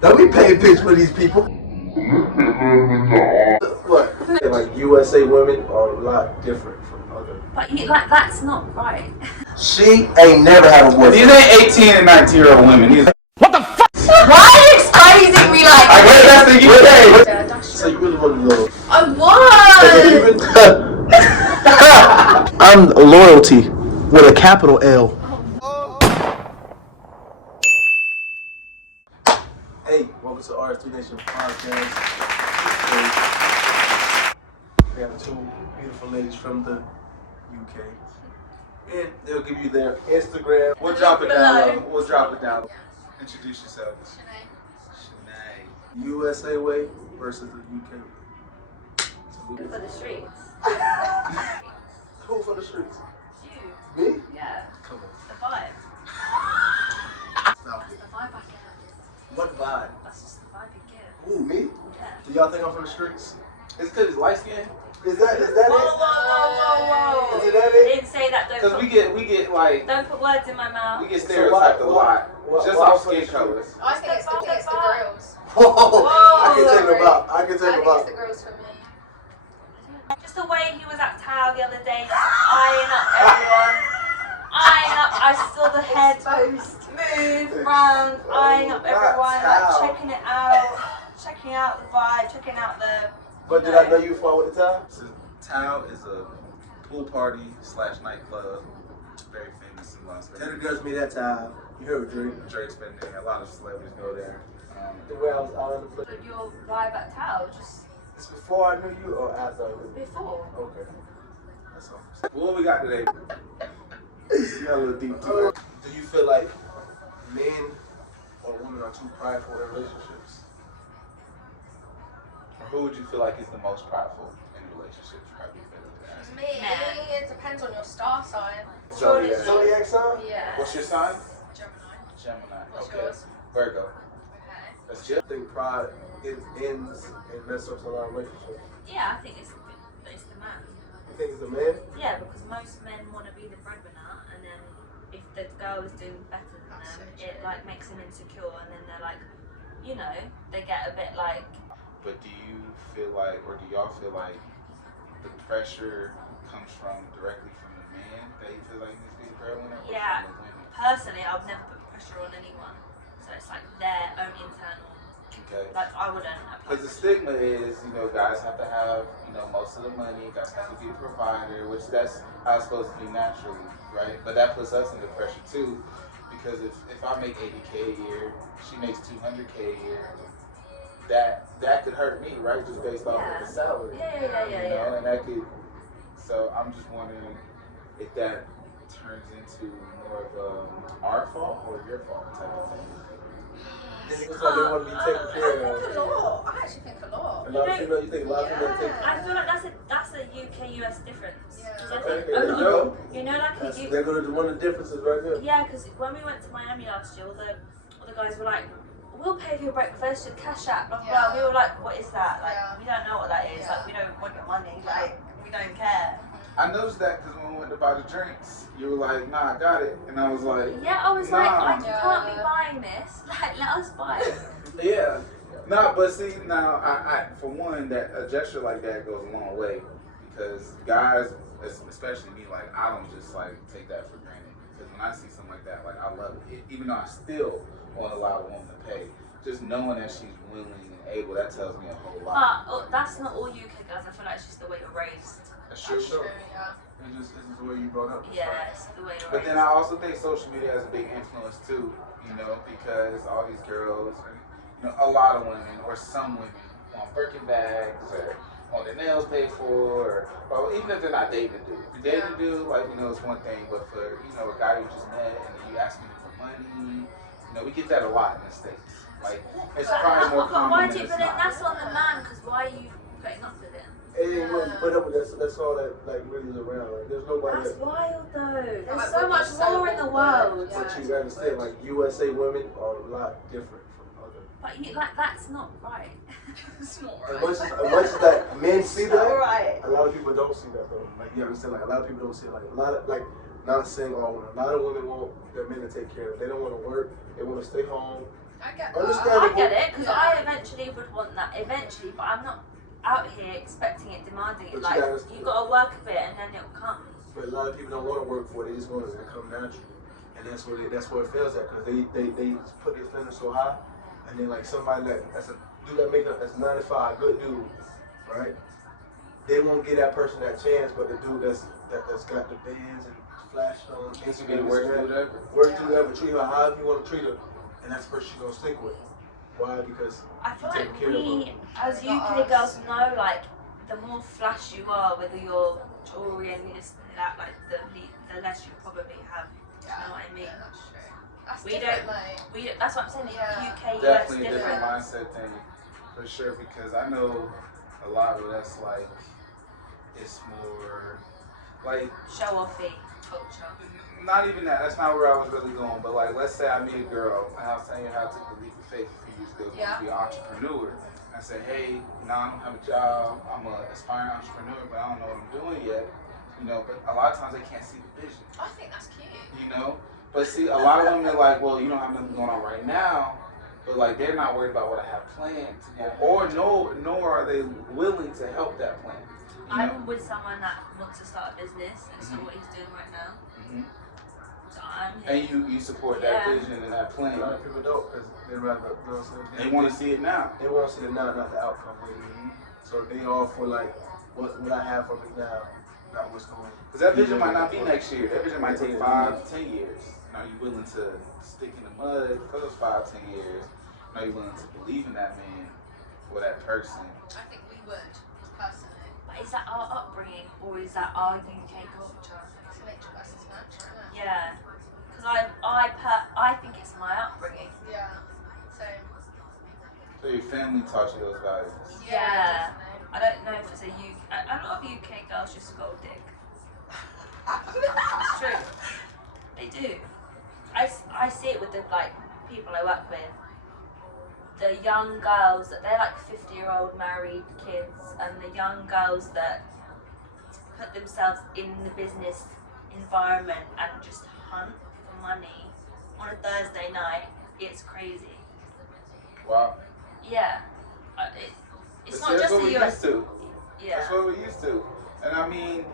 Now we pay bitch for these people. What? Like USA women are a lot different from other. But like that's not right. She ain't never had a boyfriend. These ain't 18 and 19-year-old women. What the fuck? Why are you exposing me like I guess that's the UK. So you really want to know? I won! I'm loyalty with a capital L. Hey, welcome to rs3 Nation podcast. We have two beautiful ladies from the UK. And they'll give you their Instagram. We'll drop it down. We'll drop it down. Introduce yourself. Shanae. USA way versus the UK way. For the streets. Who for the streets? You. Me? Yeah. Come on. The vibe. Stop That's it. the vibe I get. What vibe? That's just the vibe you get. Ooh, me? Yeah. Do y'all think I'm from the streets? It's because it's light skin. Is that Whoa, it? whoa. Is it that it? Didn't say that. Because we get like Don't put words in my mouth. we get stereotyped a lot. Just off skin colors. I think it's the girls. Whoa! I can take them out. I can I take them think out. it's the girls for me. Just the way he was at Tao the other day, just eyeing up everyone. Eyeing up, I saw the head move round, eyeing up everyone, like checking it out, checking out the vibe, checking out the. But did I know you fought with the time? So, Tao is a pool party / nightclub, very famous in Las Tell the Vegas. girls me that time. You heard Drake. Drake's been there. A lot of celebrities go there. The way I was out on the place. But your vibe at Tao, just It's before I knew you or after I knew you? before. Okay. That's all. What we got today? You got a little deep too. Do you feel like men or women are too prideful in relationships? Who would you feel like is the most prideful in relationships? Probably better than that. Me, it depends on your star sign. Zodiac. Zodiac sign? Yeah. What's your sign? Gemini. Gemini. What's Okay. yours? Virgo. Okay. That's good. I think pride ends and messes up a lot of relationships. Yeah, I think it's the man. You think it's the man? Yeah, because most men want to be the breadwinner, and then if the girl is doing better than them, it like makes them insecure, and then they're like, you know, they get a bit like. But do you feel like, or do y'all feel like the pressure comes directly from the man that you feel like needs to be the breadwinner? Or Yeah. from the women? Personally, I've never put pressure on anyone, so it's like their own internal. Okay. Like I wouldn't apply. Because the stigma is, guys have to have, most of the money, guys have to be a provider, which that's how it's supposed to be naturally, right? But that puts us under pressure too, because if I make 80K a year, she makes 200K a year, that could hurt me, right? Just based off of the salary. Yeah. And that could, so I'm just wondering if that turns into more of our fault or your fault type of thing. It's like they want to be taken care of. I actually think a lot. A lot of females, you think a lot of females take I feel like that's a UK-US difference. Yeah. 'Cause I Okay, think there you go. you know, like That's, a they're going to one of the differences right there. yeah, because when we went to Miami last year, all the guys were like, "We'll pay for your breakfast, your cash app, blah blah blah." We were like, "What is that? Like, we don't know what that is. Like, we don't want your money. Like, we don't care." I noticed that because when we went to buy the drinks, you were like, "Nah, I got it," and I was like, Yeah, I was like, Nah. "I can't be buying this. Like, let us buy it." "Yeah." Nah, but see, now, I for one, that a gesture like that goes a long way because guys, especially me, like, I don't just like take that for granted because when I see something like that, like, I love it. Even though I still won't allow a woman to pay, just knowing that she's willing and able, that tells me a whole lot. But that's not all UK girls. I feel like it's just the way you're raised. That's true. Yeah. It's just the way you brought up. Yeah, it's the way you're But raised. then I also think social media has a big influence too, because all these girls, and, a lot of women, or some women, want Birkin bags, or want their nails paid for, or even if they're not dating a dude. If you're dating a dude, it's one thing, but for, a guy you just met, and then you asking him for money, we get that a lot in the States. Like, it's probably more But common why than do you? it's But then not. that's on the man. Because why are you putting up with it? And then when you put up with that, that's all that like really is around. Like, there's nobody That's that. wild though. There's Like, so much more in the world. But you understand, like USA women are a lot different from other. But like that's not right. It's not As right. much as that men see that, Right. a lot of people don't see that though. Like you understand, like a lot of people don't see it. Like a lot of not saying all women. A lot of women want their men to take care of them. They don't want to work. They want to stay home. I get that. Understandable. I get it, because Yeah. I eventually would want that eventually, but I'm not out here expecting it, demanding it. But you Like, gotta- you gotta work a bit and then it'll come. But a lot of people don't want to work for it. They just want it to come natural, and that's where it fails at, because they put their standards so high, and then like somebody that's a dude that make up that's 95, good dude, right? They won't give that person that chance, but the dude that's got the bands and flash on It could be Instagram, the worst dude ever. worst dude ever, treat her however you want to treat her, and that's the person she's gonna stick with. Why? Because I feel you like take care of we, her. as Not UK us. girls, know, like, the more flash you are with your jewellery and this and that, like, the less you probably have. You know what I mean? Yeah, that's true. That's We different, don't- like. That's what I'm saying. Yeah. UK, US, Definitely a different. different mindset thing, for sure. Because I know a lot of that's like, it's more like Show offy culture. not even that. That's not where I was really going. But like, let's say I meet a girl and I was telling you how I took the leap of faith a few years ago to be an entrepreneur. I said, hey, I don't have a job. I'm an aspiring entrepreneur, but I don't know what I'm doing yet. You know, but a lot of times they can't see the vision. I think that's cute. You know, but see, a lot of women are like, well, you don't have nothing going on right now. But like, they're not worried about what I have planned, or nor are they willing to help that plan. You know? I'm with someone that wants to start a business and so what he's doing right now. Mhm. So I'm And here. you support that vision and that A plan. lot of people don't, because they rather, you know what I'm saying? They want to see it now. They want to see the now, not the outcome. So they all for like what I have for me now, not what's going. Because that vision might not be next year. That vision might take 5 to 10 years. Are you willing to stick in the mud for those 5, 10 years? Are you willing to believe in that man or that person? I think we would, personally. But is that our upbringing or is that our UK culture? It's nature versus nurture, isn't it? Yeah. Because I think it's my upbringing. Yeah. Same. So your family taught you those values. Yeah. Definitely. I don't know if it's a lot of UK girls just gold dig. It's true. They do. I see it with the like people I work with. The young girls that they're like 50-year-old married kids, and the young girls that put themselves in the business environment and just hunt for money on a Thursday night. It's crazy. Wow. Yeah. It's But not see, that's just what the we're US. used to. Yeah. That's what we're used to. And I mean,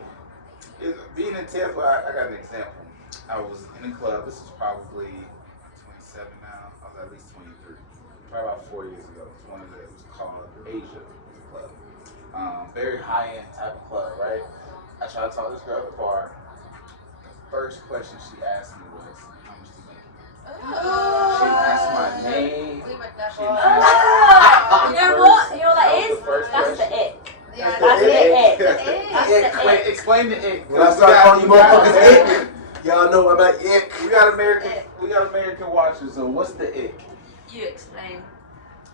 being in Tampa, I got an example. I was in a club. This is probably 27 now. I was at least 23. Probably about 4 years ago. It was one of the, it was called Asia. It was a club. Very high-end type of club, right? I tried to talk to this girl at the bar. The first question she asked me was, how much do you make? She didn't ask my name. We would She never. didn't ask You know what? You know what that That was is? the first That's the question. ick. Yeah, That's the ick. It is. That's the Wait, ick. explain the ick. When I start calling you motherfuckers ick, y'all know about ick. We got American watchers, so what's the ick? You explain.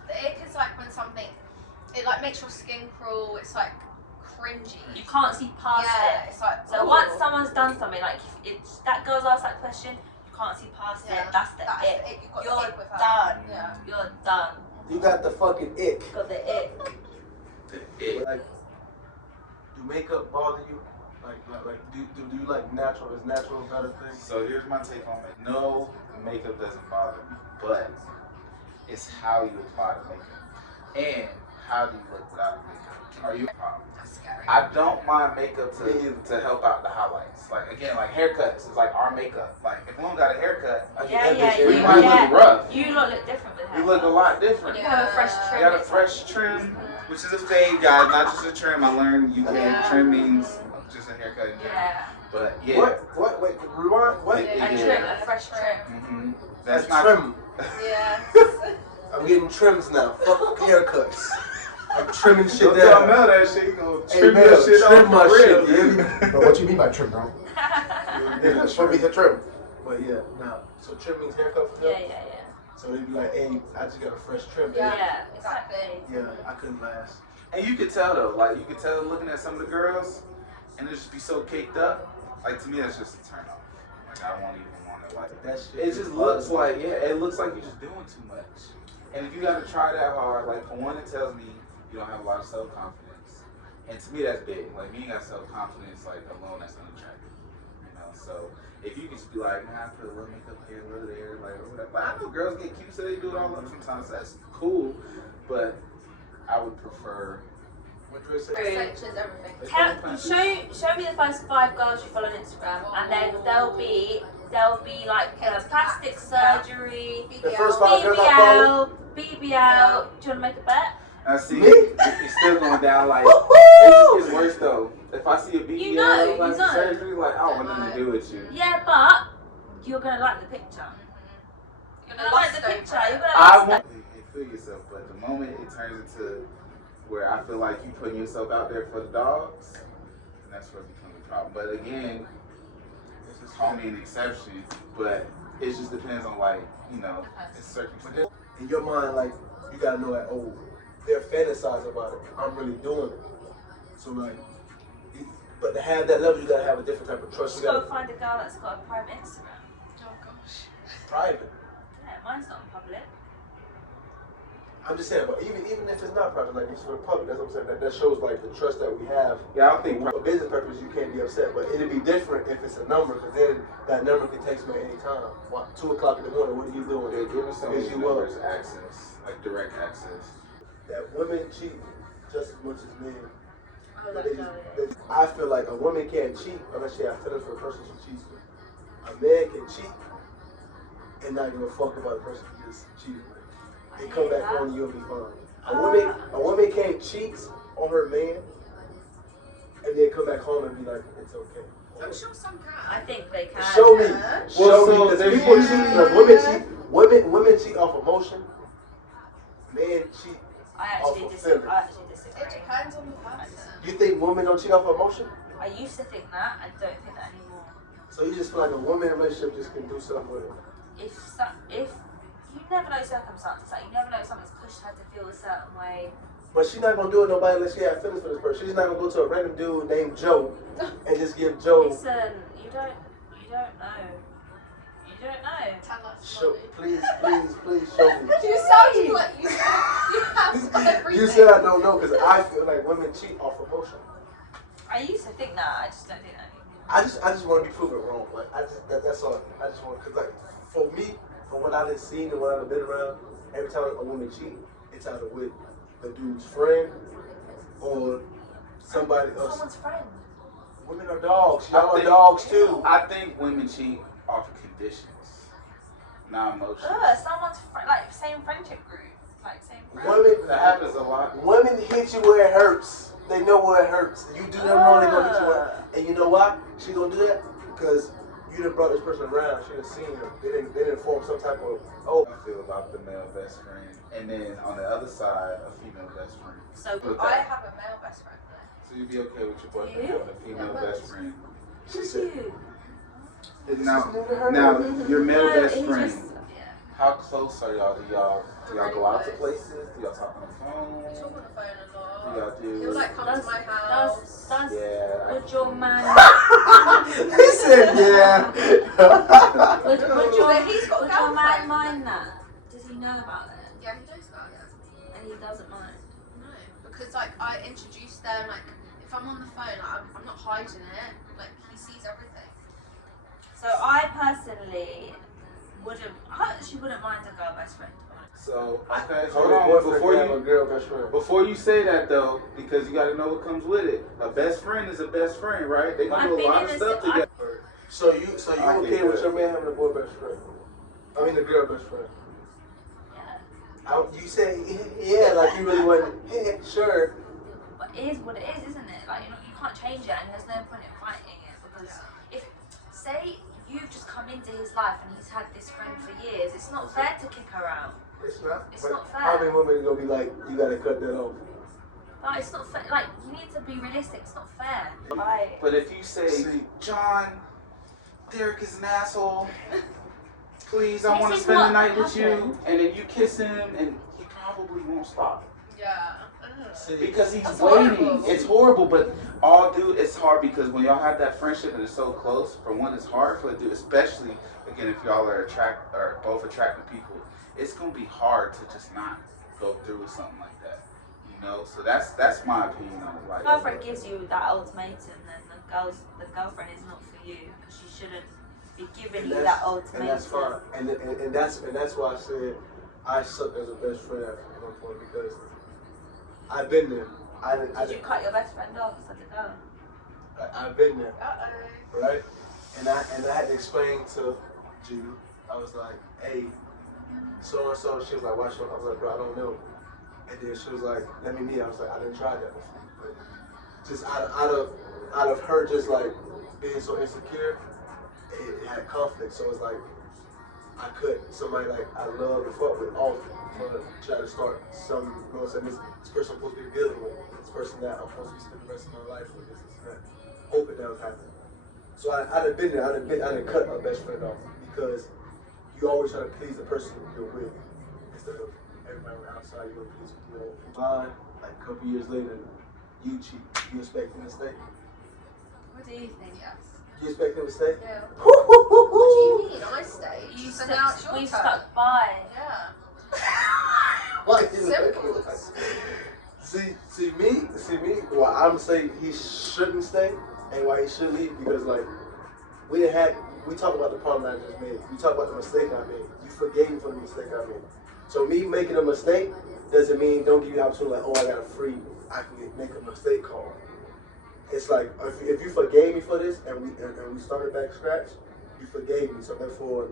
The ick is like when something, it like makes your skin crawl. It's like cringy. You can't see past Yeah, it. it's like. So ooh. once someone's done something, like if it's that girl's asked that question, you can't see past Yeah, it. That's the that's ick. the ick. You've got the You're ick with her. done. Yeah. You're done. You got the fucking ick. Got the ick. Like, do makeup bother you? Like do you like natural? Is natural a better thing? So here's my take on it. No, makeup doesn't bother me, but it's how you apply the makeup and how do you look without the makeup. Are you a problem? That's scary. I don't mind makeup to help out the highlights. Like again, like haircuts is like our makeup. Like if we don't got a haircut, I get Yeah, that yeah, bitch you, every we might yeah. look rough. You lot look different with We hair. look a lot different. You have a fresh You trim. got a fresh trim, which is a fade, guys, not just a trim. I learned you can Yeah. trim means just a haircut in general. Yeah. But yeah. What? Wait, rewind. What? Yeah. A trim, a fresh trim. Mm-hmm. That's That's not trim. Yeah. I'm getting trims now. Fuck haircuts. I'm trimming shit Don't tell down. Mel that shit. You gonna Hey, trim Mel, your shit trim off my for real. shit, you hear me? But what you mean by trim, bro? Yeah, show me the trim. But yeah, nah. So trim means haircut for them? Yeah. So they be like, hey, I just got a fresh trim. Yeah. Yeah, Exactly. Yeah, I couldn't last. And you could tell though, like you could tell looking at some of the girls, and it just be so caked up. Like to me, that's just a turn off. Like I won't even want to like. That shit. It just looks like it looks like you're just doing too much. And if you got to try that hard, like for one, it tells me you don't have a lot of self confidence. And to me, that's big. Like me, ain't got self confidence. Like alone, that's unattractive. You know. So if you can just be like, man, I put a little makeup here, a little there, like whatever. Like, I know girls get cute, so they do it all up sometimes. That's cool, but I would prefer. Sex is everything. Show me the first 5 girls you follow on Instagram, and then there'll be like plastic surgery, The first 5 girls I follow. BBL. Do you want to make a bet? I see. It's still going down. Like it just gets worse though. If I see a BBL plastic surgery, like I don't want nothing to do with you. Yeah, but you're gonna like the picture. You're gonna like the picture. You're gonna I like want you feel yourself, but the moment it turns into where I feel like you putting yourself out there for the dogs, and that's where it becomes a problem. But again, it's just only an exception. But it just depends on like it's circumstances. In your mind, like you gotta know that they're fantasizing about it. I'm really doing it. So like, but to have that level, you gotta have a different type of trust. You gotta find a girl that's got a private Instagram. Oh gosh. Private. Yeah, mine's not in public. I'm just saying, but even if it's not private, like it's for the public, that's what I'm saying. That shows like the trust that we have. Yeah, I don't think for business purposes you can't be upset, but it'd be different if it's a number, because then that number can text me at any time. 2 o'clock in the morning, what are you doing? they're giving some of these numbers access, like direct access. That women cheat just as much as men. Oh, I feel like a woman can't cheat unless she has feelings for the person she cheats with. A man can cheat and not give a fuck about the person he just cheated with. And come back home, you'll be fine. A woman can't cheat on her man and then come back home and be like, it's okay. I'm sure some can. I think they can. Show me, because people cheat. Women cheat off emotion. Men cheat. I off actually of disagree. feelings. I actually disagree. It depends on the person. You think women don't cheat off emotion? I used to think that. I don't think that anymore. So you just feel like a woman in a relationship just can do something with it? If you never know circumstances, like you never know if something's pushed her to feel a certain way. But she's not gonna do it nobody unless she has feelings for this person. She's not gonna go to a random dude named Joe and just give Joe. Listen, you don't know. You don't know. Tell us. Show, please show me. You sound like you have everything. You said I don't know because I feel like women cheat off emotion. I used to think that. I just don't think that anymore. I just want to be proven wrong. Like that's all. I just want, because like for me, from what I've seen and what I've been around, every time a woman cheat, it's either with the dude's friend or somebody else. Someone's friend. Women are dogs. Y'all are dogs too. I think women cheat off of conditions, not emotions. Someone's like same friendship group, like same friend. Women, That happens a lot. women hit you where it hurts. They know where it hurts. You do them wrong, they gonna hit you where. And you know why she gonna do that? Because you done brought this person around. She done seen them. They didn't form some type of I feel about the male best friend, and then on the other side, a female best friend. So I have a male best friend. So you'd be okay with your boyfriend having a female best friend? she said. Now, your male best friend. Yeah. How close are y'all? Do y'all go out to places? Do y'all talk on the phone? We talk on the phone a lot. Do y'all do? He'll like come to my house. Does would your man He said, yeah. would your He's got a would your man girlfriend. mind that? Does he know about it? Yeah, he knows about it. And he doesn't mind. No, because like I introduce them. Like if I'm on the phone, like, I'm not hiding it. Like he sees everything. So I personally wouldn't mind a girl best friend. So, okay, Hold hold on. a girl best friend. Before you say that though, because you gotta know what comes with it. A best friend is a best friend, right? They gonna do a lot of stuff together. So you okay with your man having a boy best friend? I mean a girl best friend. Yeah. You say yeah, like you really want. Yeah, sure. But it is what it is, isn't it? Like you can't change it, and there's no point in fighting it because if say you've just come into his life and he's had this friend for years, it's not fair to kick her out. It's not. It's But not fair. How many women are gonna be like, you gotta cut that off? Like it's not fair. Like you need to be realistic. It's not fair. Like But if you say, John, Derek is an asshole. Please, I This want to is spend the what night with you, happened. and then you kiss him, and he probably won't stop. Yeah. Because he's That's waiting. horrible. It's horrible, but all dude, it's hard because when y'all have that friendship and it's so close, for one, it's hard for a dude, especially again if y'all are both attractive people. It's gonna be hard to just not go through with something like that. You know. So that's my opinion on it. Like, Girlfriend gives you that ultimatum, then the girlfriend is not for you. She shouldn't be giving you that ultimatum. And that's fine. And that's why I said I suck as a best friend at one point, because I've been there. Did you cut your best friend off as a girl? I've been there. Uh-oh. Right? And I had to explain to Judy. I was like, hey, so and so. She was like, watch. I was like, bro, I don't know. And then she was like, let me meet. I was like, I didn't try that before. But just out of her just like being so insecure, it had conflict. So it's like I couldn't, somebody like I love and fuck with often to try to start some, you know what I'm saying, this person I'm supposed to be dealing with, this person that I'm supposed to be spending the rest of my life with, this and that. Hoping that was happening. So I'd have been there, I didn't cut my best friend off, because you always try to please the person you're with instead of everybody on the outside. You want to please your mind. Like a couple years later, you cheat. You expect him to stay? What do you think? Yes. You expect him to stay? Yeah. What do you mean? I stayed. So now it's your we turn. stuck by. Yeah. What? Simple. See me. Why I'm saying he shouldn't stay and why he should leave, because like we talk about the problem I just made. We talk about the mistake I made. You forgave me for the mistake I made. So me making a mistake doesn't mean don't give you the opportunity like, oh, I got a free, I can make a mistake call. It's like if you forgave me for this and we started back scratch, you forgave me. So therefore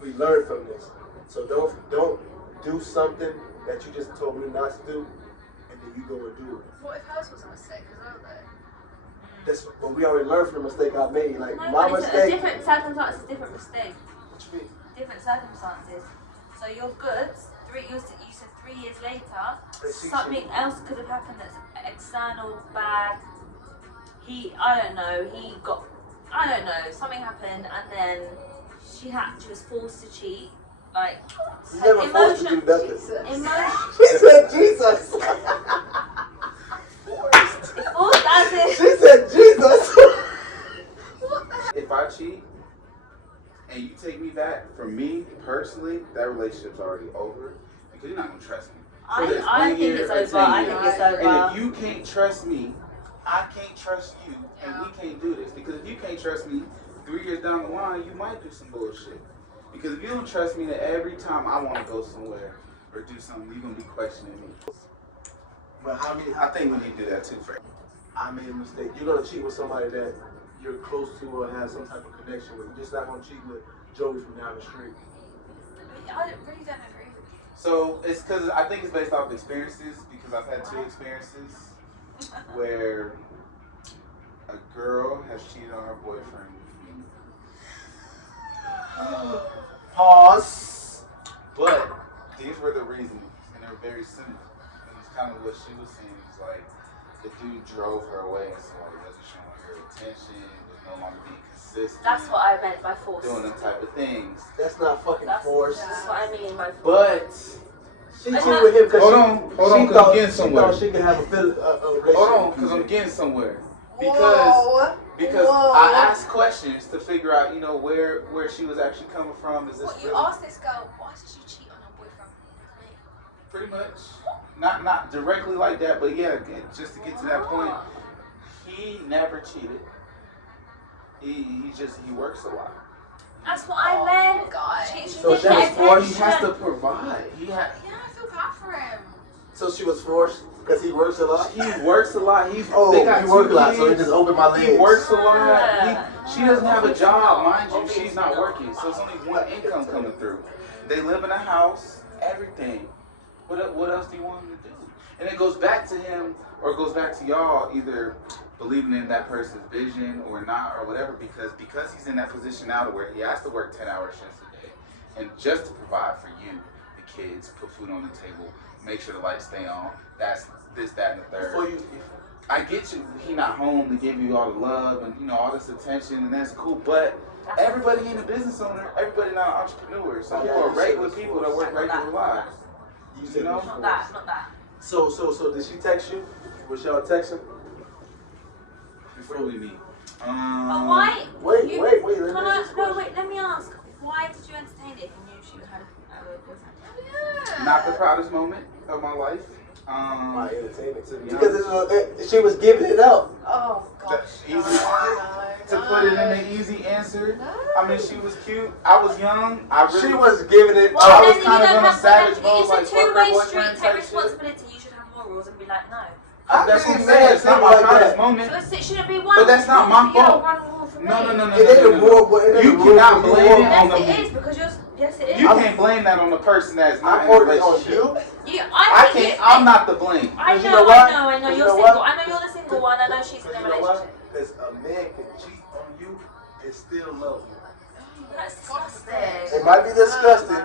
we learned from this. So don't do something that you just told me not to do, and then you go and do it. What if hers was a mistake as well, though? But we already learned from the mistake I made. Like No, my but it's mistake. a different circumstance, a different mistake. What you mean? Different circumstances. So you're good. You said 3 years later, She- something else could have happened that's external, bad. I don't know, something happened, and then she was forced to cheat. Like, You never forced to do nothing. emotion. She said Jesus. Forced as in. She said Jesus. if I cheat and you take me back, for me personally, that relationship's already over, because you're not gonna trust me. Whether it's I 1 think year it's or over. 10 I years. think it's And over. if you can't trust me, I can't trust you, and we can't do this. Because if you can't trust me, 3 years down the line, you might do some bullshit. Because if you don't trust me, then every time I want to go somewhere or do something, you're gonna be questioning me. But I think we need to do that too, Frank. I made a mistake. You're gonna cheat with somebody that you're close to or have some type of connection with. You're just not gonna cheat with Joey from down the street. I really don't agree with you. So it's because I think it's based off experiences, because I've had 2 experiences where a girl has cheated on her boyfriend with me. Pause. But these were the reasons, and they were very similar. It was kind of what she was saying. It was like the dude drove her away, so he wasn't showing her attention, was no longer being consistent. That's what I meant by force. Doing them type of things. That's not fucking force. That's what I mean by force. But She cheated with him because hold on, because I'm getting she somewhere. thought she could have a relationship. Hold on, because I'm getting somewhere. Because I asked questions to figure out, where she was actually coming from. Is this What, you really? asked this girl, why did you cheat on your boyfriend with me? Pretty much. Not directly like that, but yeah, just to get to that point, he never cheated. He works a lot. That's what I meant. God. She So didn't she get was He attention. has to provide. Yeah, I feel bad for him. So she was forced because he works a lot. He works a lot. They He got works a 2 lot, so he kids. just opened my legs. He works a lot. Yeah. She doesn't have a job, mind you. She's not working, so it's only one income coming through. They live in a house, everything. What else do you want him to do? And it goes back to him, or it goes back to y'all, either believing in that person's vision or not, or whatever. Because he's in that position now to where he has to work 10-hour shifts a day, and just to provide for you, the kids, put food on the table, make sure the lights stay on. That's this, that, and the third. I get you. He not home to give you all the love and all this attention, and that's cool. But everybody ain't a business owner. Everybody not an entrepreneur. Some people are regular people that work regular lives. Not that. So did she text you? Was y'all texting? Before we meet. But why? Wait. Let me ask. Why did you entertain it if you knew she had Yeah. Not the proudest moment of my life. My entertainment too. Yeah. Because she was giving it up. Oh gosh. Easy No, to put it in an easy answer. I mean, she was cute. I was young. She was giving it Well, I up. was then kind you of don't in a have savage to. mode, It's like a fuck her two-way boyfriend street. type Take shit. responsibility. You should have morals and be like, no. That's what I'm Man, saying. It's not my like proudest that. moment. So it shouldn't be one. But that's not rule my for you, fault. one rule for me. No. It ain't a rule, but it ain't You a rule cannot for you. blame it on Yes, the. it is because you're. Yes, it is. You can't blame that on the person that's not I'm in a ordering on relationship. you. I can't. I'm not the blame. I Because you know, know what? I know. Because You're you know single. what? I know you're the single one. I know she's in a You know what? relationship. Because a man can cheat on you and still love you. That's disgusting. It might be disgusting,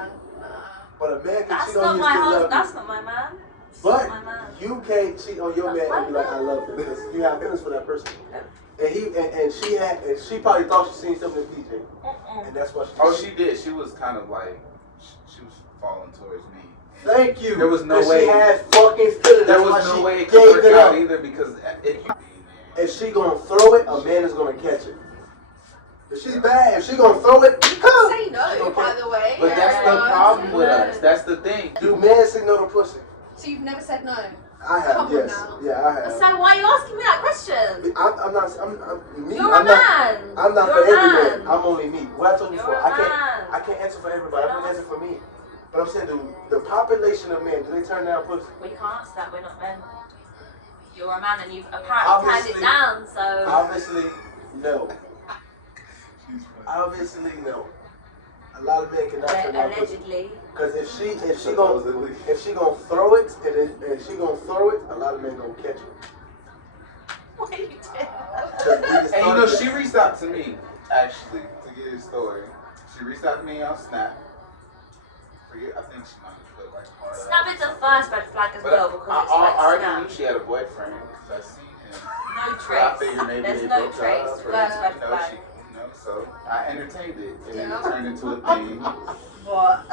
but a man can That's cheat on not you my and still husband. love you. That's not my man. But My man. you can't cheat on your man and be like, I love you, because you have feelings for that person. And she probably thought she seen something in PJ, and that's why she. Oh, she did. She was kind of like, she was falling towards me. Thank you. There was no 'Cause way. She had fucking feelings. There That's was why no she way it gave could work it out up. either because it. If she gonna throw it, a man is gonna catch it. If she's bad, if she gonna throw it, come. Say no, by the way. But that's the problem with us. That's the thing. Do men say no to pussy? So you've never said no? I have, Come on yes. now. Yeah, I have. So why are you asking me that question? I'm not. I'm me. You're I'm a not, man. I'm not You're for a every man. man. I'm only me. What I told you You're before, a man. I can't answer for everybody. I can answer for me. But I'm saying the population of men, do they turn down pussy? We can't answer that. We're not men. You're a man and you've apparently turned it down. So Obviously, no. Obviously, no. A lot of men cannot turn down pussy. allegedly. Because if she gonna throw it and she gonna throw it, a lot of men gonna catch it. What are you doing? 'Cause we just And you started know, this. she reached out to me, actually, to get his story. She reached out to me on Snap. I think she might have put like hard. Snap is the first red flag as But well because it's I like already Snap. knew she had a boyfriend because I seen him. No So I trace. figured maybe There's they no broke trace. up or, First red you know, flag. so I entertained it and then Yeah. it turned into a thing. What?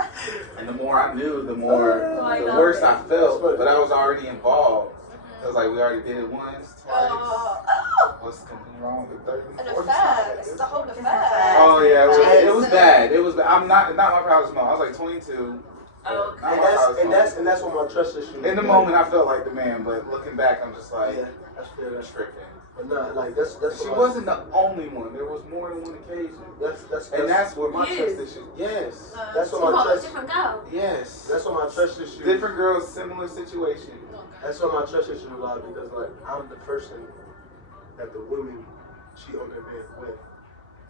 And the more I knew, the more, I the love worse it. I felt. But I was already involved. It was like we already did it once, twice. What's completely wrong with the third and An fourth affair. time? This is a whole It's affair. affair. Oh yeah, it was Jesus. bad. It was bad. I'm not my proudest moment. I was like 22. Oh, Not And my that's proudest and moment. that's and that's what my trust issue. In the moment, I felt like the man, but looking back, I'm just like, Yeah, that's fair. That's fair. tripping. But not like that's She what wasn't the only one. There was more than one occasion. And that's where my You. trust issue. Yes. That's So what my what? A trust. different girl. Yes. That's what my trust issue. Different girls, similar situation. That's what my trust issue about because like I'm the person that the women cheat on their man with.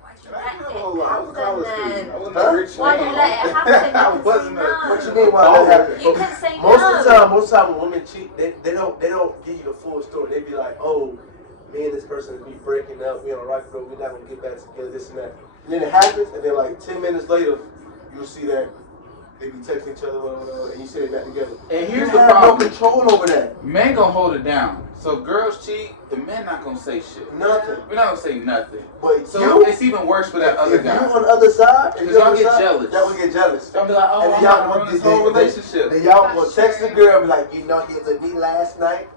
Why'd you And I let didn't it have a whole lot. I was a happen college student. I then? wasn't a rich Why man. you let it happen? I You can wasn't say a. no. What you mean why that happened? You can say Most no. of the time when women cheat, they don't give you the full story. They be like, oh, me and this person be breaking up, we on a rock road, we're not gonna get back together, this and that. And then it happens, and then like 10 minutes later, you'll see that they be texting each other, whatever, and you see they back together. And here's you the have problem. no control over that. Men gonna hold it down. So if girls cheat, the men not gonna say shit. Nothing. We're not gonna say nothing. But So you, it's even worse for that other if guy. you on the other side, if 'Cause you on y'all the get side, jealous. y'all will get jealous. Y'all be like, oh, And I'm then about to y'all ruin this whole relationship. Then y'all will text the girl and be like, you know, he was with me last night,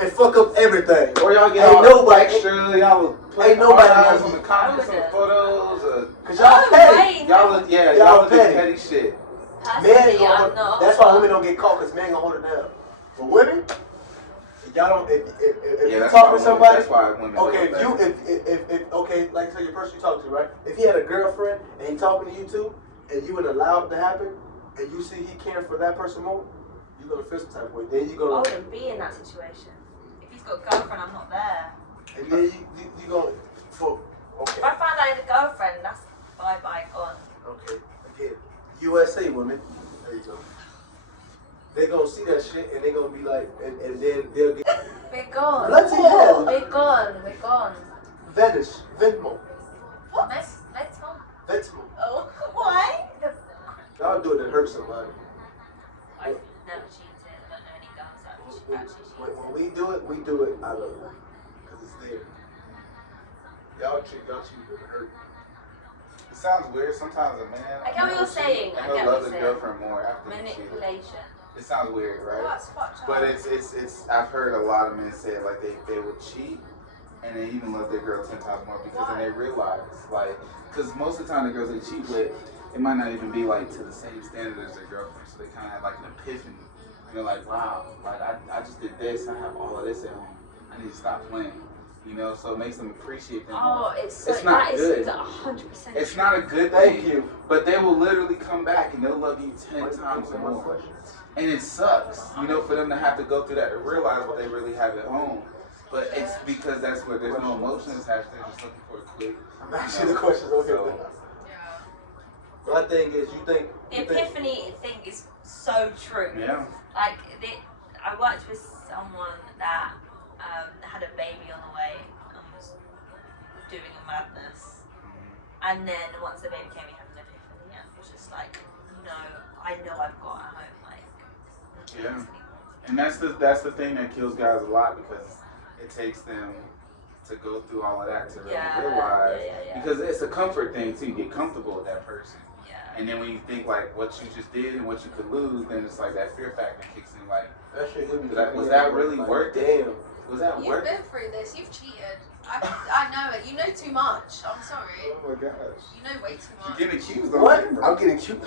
and fuck up everything. Or y'all get Ain't all nobody- extra, y'all will play ain't nobody eyes gonna on the be- comments on the photos. Cause y'all petty. Y'all look, yeah, Y'all y'all look petty. petty shit. Men Personally, gonna, I'm not. that's why women don't get caught, because men gonna hold it down. For women, if y'all don't, if Yeah, you that's talk why to somebody, That's why women. okay, do if you, that. if okay, like I said, your person you talk to, right? If he had a girlfriend and he talking to you too, and you would allow it to happen, and you see he caring for that person more, you're gonna feel some type of way. Then you I gonna, wouldn't be in that situation. If he's got a girlfriend, I'm not there. and then you gonna, for, okay, If I find out he had a girlfriend, that's bye-bye, gone. okay, again, USA women, there you go. They gonna see that shit and they gonna be like, and then they'll get We're gone. Bloody hell. We're gone. We're gone. Venmo, Venmo, Let's go. Venmo. Oh, why? Y'all do it to hurt somebody. I've never cheated. I don't know any girls that actually cheat. When we do it out of love, because it's there. Y'all cheat to hurt. It sounds weird. Sometimes a man. I get what you're saying. I He'll get love what his you're saying. girlfriend more after he cheated. Manipulation. It sounds weird, right? That's fucked up. But it's I've heard a lot of men say like they would cheat and they even love their girl 10 times more because then they realize like because most of the time the girls they cheat with it might not even be like to the same standard as their girlfriend. So they kind of have like an epiphany. And they're like, wow, like I just did this. I have all of this at home. I need to stop playing. You know, so it makes them appreciate them. Oh, it's not that good. Is 100%. It's not a good thing. But they will literally come back and they'll love you 10 times more. And it sucks, you know, for them to have to go through that to realize what they really have at home. But it's because that's where there's no emotions attached. They're just looking for a quick. I'm asking the questions over here. My thing is, the epiphany thing is so true. Yeah. Like, I worked with someone that had a baby on the way and was doing a madness. And then once the baby came, he had an epiphany and was just like, no, I know I've got at home, like, yeah. And that's the thing that kills guys a lot because it takes them to go through all of that to really realize. Because it's a comfort thing too. You get comfortable with that person. Yeah. And then when you think like what you just did and what you could lose, then it's like that fear factor kicks in. Like, was that really worth it? Damn. Was that worth it? You've been through this. You've cheated. I know it. You know too much. I'm sorry. Oh my gosh. You know way too much. You're getting accused of What? it, bro. I'm getting accused.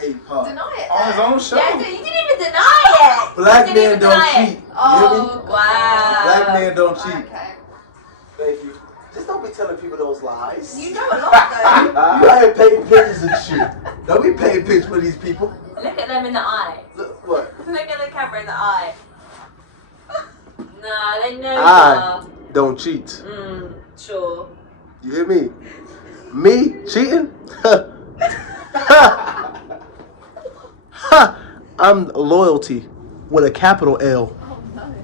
Hey, Paul. Deny it. On his then. own show. Yeah, you didn't even deny it. Black You didn't men even don't deny cheat. it. You hear me? Oh, Wow. Black men don't cheat. Okay. Thank you. Just don't be telling people those lies. You know a lot though. You out here painting pictures and shit. Don't be painting pictures for these people. Look at them in the eye. Look, what? Look at the camera in the eye. Nah, they know I don't cheat. Sure. You hear me? Me cheating? I'm loyalty with a capital L. Oh no.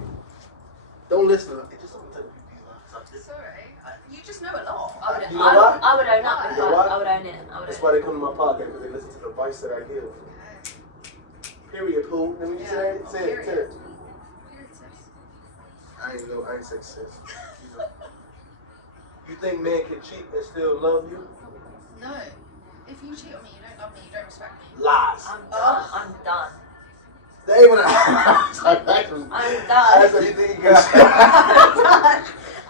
Don't listen. Just don't be telling people these lies. Sorry. You just know a lot. You know why? I would own up. You know why? I would own it. That's why they come to my podcast, because they listen to the advice that I give. Period, Pooh. Let me say it. Say it. I ain't success. You think men can cheat and still love you? No. If you cheat on me, you don't love me, you don't respect me. Lies. I'm done. They ain't what I'm done. That's what you think you can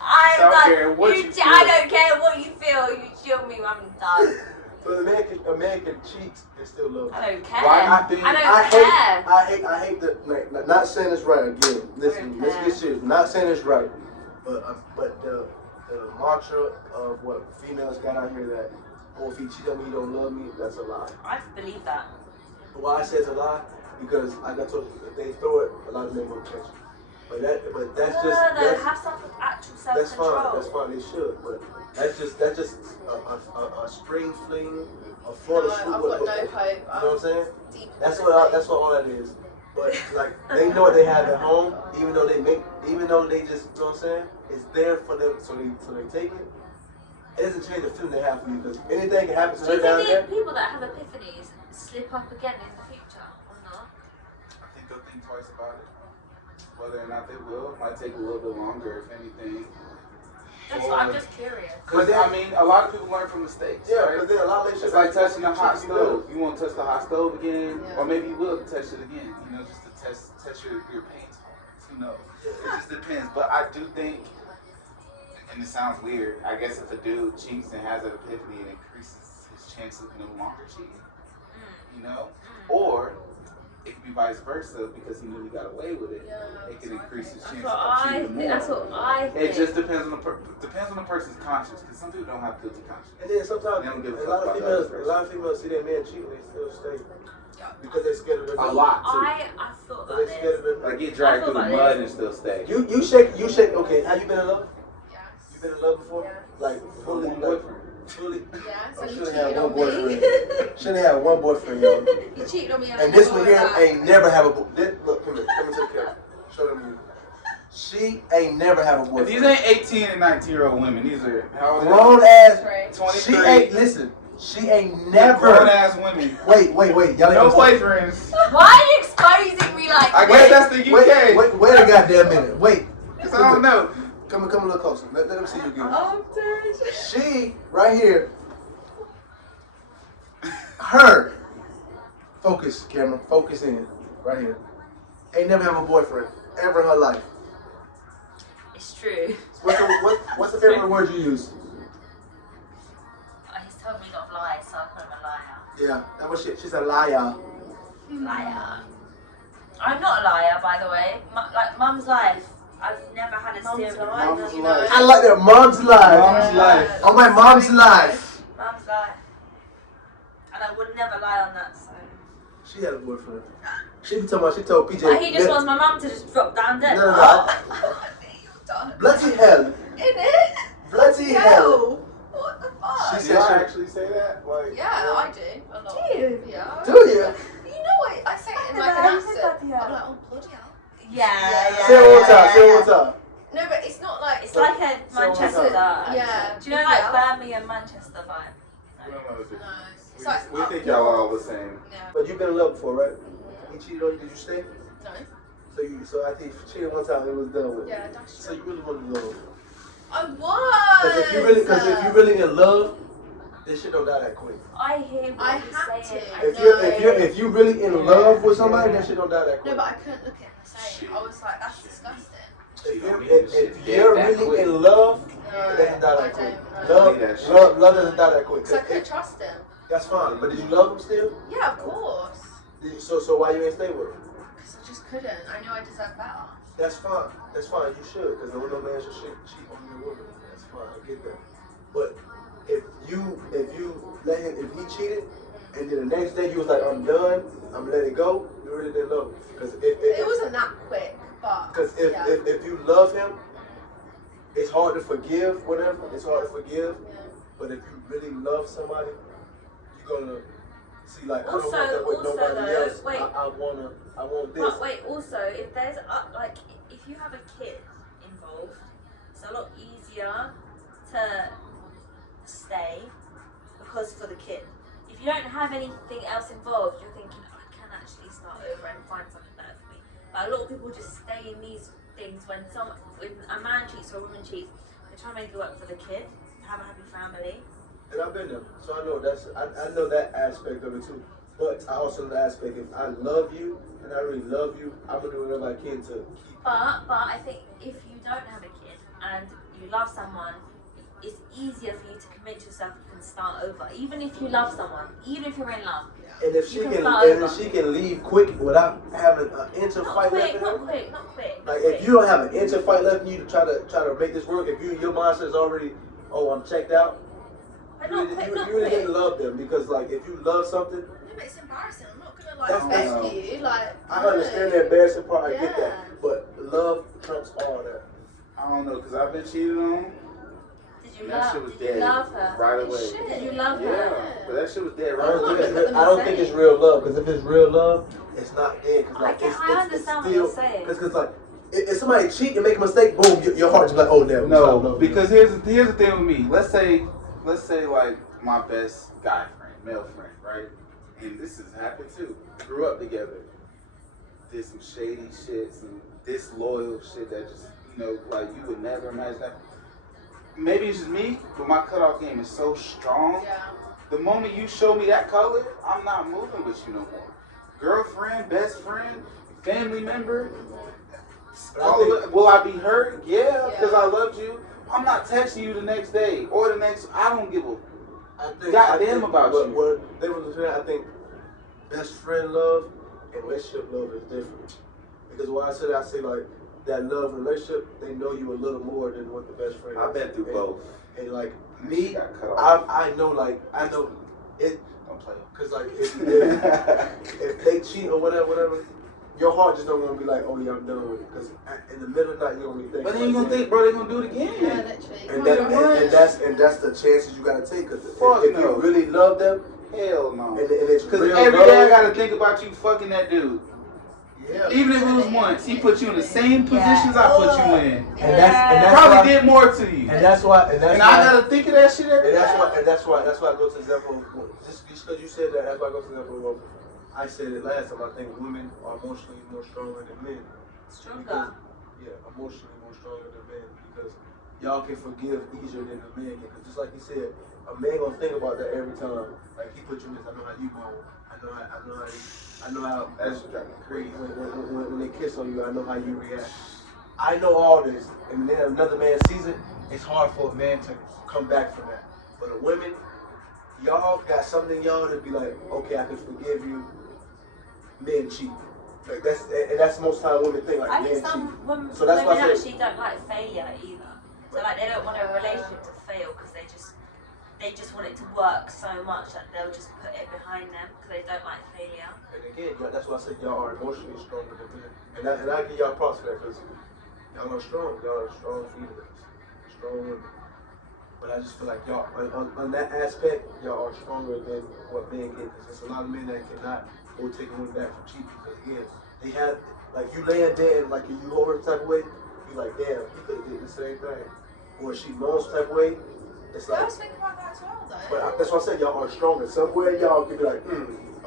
I'm Don't done. care what you feel. I don't care what you feel. You chill me. I'm done. So a man can cheat and still love you. I don't care. Why you think- I don't care. I hate that. Like, not saying it's right again. Listen, let's get serious. Not saying it's right, but the mantra of what females got out here that, oh, if he cheat on me, he don't love me. That's a lie. I believe that. But why I say it's a lie? Because like I told you, if they throw it, a lot of men will catch it. But that's just have some actual self-control. that's fine. They should, but that's just a spring fling, a Florida shoot. I've got no hope. You know what I'm saying? Deep That's what all that is. But like they know what they have at home, even though they just, you know what I'm saying? It's there for them, so they take it. It doesn't change the feeling they have for you, because anything can happen to Do her you down think there. the people that have epiphanies slip up again in the future or not? I think they'll think twice about it. Whether or not they will, it might take a little bit longer, if anything. I'm just curious. Because, I mean, a lot of people learn from mistakes, Yeah, right? because a lot of It's like touching a hot stove. You won't touch the hot stove again, or maybe you will touch it again, you know, just to test your paint tolerance. Who knows? It just depends. But I do think, and it sounds weird, I guess if a dude cheats and has an epiphany, it increases his chance of no longer cheating, you know? Or it could be vice versa, because he knew he got away with it. It can increase his chance of cheating more. That's what I think. It just depends on the person's conscience, because some people don't have guilty conscience. And then sometimes They don't give a a fuck lot of females see their man cheating, they still stay because they're scared of their A lot too. I thought They're about scared of this. their Like get dragged through the mud and still stay. You shake. Okay, have you been in love? Yes. You been in love before? Yes. Like fully, One like boyfriend. fully. Yeah, so I he should've cheated had one on boyfriend. me. Shouldn't have one boyfriend, yo. He cheated on me. And this one here ain't never have a boyfriend. Look, come here to the camera. Show them you. She ain't never have a boyfriend. These ain't 18 and 19-year-old women. These are how old grown are ass. Right. 23. She ain't listen. She ain't Grown never. ass women. Wait. Y'all No ain't boyfriends. Why are you exposing me like I this? guess that's the UK. Wait a goddamn minute. Wait. Cause I don't know. Come a little closer. Let them see you again. Oh, dude. She right here. Her. Focus, camera. Focus in. Right here. Ain't never have a boyfriend ever in her life. It's true. What's the favorite word you use? He's told me not to lie, so I call him a liar. Yeah, that was shit. She's a liar. Liar. I'm not a liar, by the way. Like mum's life. I've never had a serious Mom's life. I like that. Mom's life. Mom's life. On my mom's life. Mum's life. And I would never lie on that, so. She had a boyfriend. She told PJ. Like, he just wants my mum to just drop down dead. No. Done. Bloody hell. In it? Bloody hell. Yo, what the fuck? She Did said I she- actually say that? Like, Yeah, I do. A lot. Do you? Yeah. Do you? You know what? I say it in like an Hello, accent. bloody hell. I'm like, oh, bloody hell. Yeah. Say it one time. Say it one time. No, but it's not like. It's like a Manchester. Yeah. Do you know like Birmingham, Manchester vibe? we don't know if it- No. It's like. we think y'all are all the same. Yeah. But you've been in love before, right? He cheated on you. Did you stay? No. So I think if you cheated one time, it was done with. Yeah, that's So you true. really want to love. I was. Because if you really in love, this shit don't die that quick. I hear what I you're had saying. to. I If you really in love with somebody, that shit don't die that No, quick. but I couldn't look at him and say it. I was like, that's disgusting. If you're really in love, No, it doesn't die I that quick. don't. Love doesn't die that quick. Because I couldn't trust him. That's fine. But did you love him still? Yeah, of course. So why you ain't stay with him? Because I just couldn't. I knew I deserved better. That's fine. That's fine. You should, because no man should cheat on your woman. That's fine. I get that. But if you let him, if he cheated, and then the next day you was like, I'm done, I'm gonna let it go, you really didn't love him. Because It wasn't that quick, but. Yeah. if you love him, it's hard to forgive. Whatever. It's hard to forgive. Yeah. But if you really love somebody, you're gonna see like I don't Also- want that with also nobody though, else. wait. I want this. But wait, also, if there's like, if you have a kid involved, it's a lot easier to stay because for the kid. If you don't have anything else involved, you're thinking, oh, I can actually start over and find something better for me. But a lot of people just stay in these things when a man cheats or a woman cheats, they're trying to make it work for the kid, have a happy family. And I've been there, so I know I know that aspect of it too. But I also know the aspect if I love you and I really love you, I'm gonna do whatever I can to keep. But I think if you don't have a kid and you love someone, it's easier for you to commit yourself and start over. Even if you love someone, even if you're in love. And if she You can can, start and over. if she can leave quick without having an inch of Not fight left quick, in not her, quick, not quick. like if you don't have an inch of fight left in you to try to make this work, if your mindset is already, oh, I'm checked out. But You not really, quick, you not really quick. didn't love them because like if you love something, No, but it's embarrassing. I'm not gonna like That's- beg you. Like. I no. understand the embarrassing part, I get Yeah. that. But love trumps all that. I don't know, because I've been cheated on. Did you That love? shit was Did you dead love her? right away. Shit. Did you love Yeah, her? but that shit was dead I right don't, away. think it's, I don't think it's real love, because if it's real love, it's not dead. Cause like, I understand what you're saying. Because like, if somebody cheat and make a mistake, boom, your heart's like, oh, never. No, because here's the thing with me. Let's say like my best guy friend, male friend, right? And this has happened too. Grew up together. Did some shady shit, some disloyal shit that just, like you would never imagine that. Maybe it's just me, but my cutoff game is so strong. Yeah. The moment you show me that color, I'm not moving with you no more. Girlfriend, best friend, family member. Will I be hurt? Yeah, because I loved you. I'm not texting you the next day or the next. I don't give a goddamn about you. What they were saying, I think best friend love and relationship love is different. Because when I say like that love and relationship, they know you a little more than what the best friend is. I've been through both. And like me, Got cut off. I know it. Don't play. Cause like if they cheat or whatever, your heart just don't want to be like, oh yeah, I'm done with it. Cause in the middle of the night, you don't really think. But then you're gonna think, bro, they're gonna do it again. Yeah, literally. And that's the chances you gotta take. Cause Fuck if no. you really love them, Hell no. and it's Because real every love, day I gotta think about you fucking that dude. yeah. Even if it was once, he put you in the same positions I put you in. And that's Probably why, did more to you. and that's why, And I gotta think of that shit every and day. that's why I go to the example. Just because you said that, that's why I go to the example. Of, I said it last time. I think women are emotionally more stronger than men. Stronger. Yeah, emotionally more stronger than men because y'all can forgive easier than a man can. 'Cause just like you said, a man gonna think about that every time. Like he put you in this. I know how you moan. I know how. That's driving me crazy. When they kiss on you, I know how you react. I know all this, and then another man sees it. It's hard for a man to come back from that. But a woman, y'all got something in y'all to be like, okay, I can forgive you. Men cheat. Like that's most time women think like I men think some cheat. women, So that's why I said- actually don't like failure either. So like they don't want a relationship to fail because they just want it to work so much that they'll just put it behind them because they don't like failure. And again, that's why I said y'all are emotionally stronger than men. And I give y'all props for that because y'all are strong. Y'all are strong females, strong women. But I just feel like y'all, on that aspect, y'all are stronger than what men get. Because there's a lot of men that cannot go take a woman back from cheating. Because again, they have, like you laying there and like if you hold her type of way, you like, damn, he could have did the same thing. Or she moans type of way, it's like. I was thinking about that as well, though. But that's why I said y'all are stronger. Somewhere y'all can be like,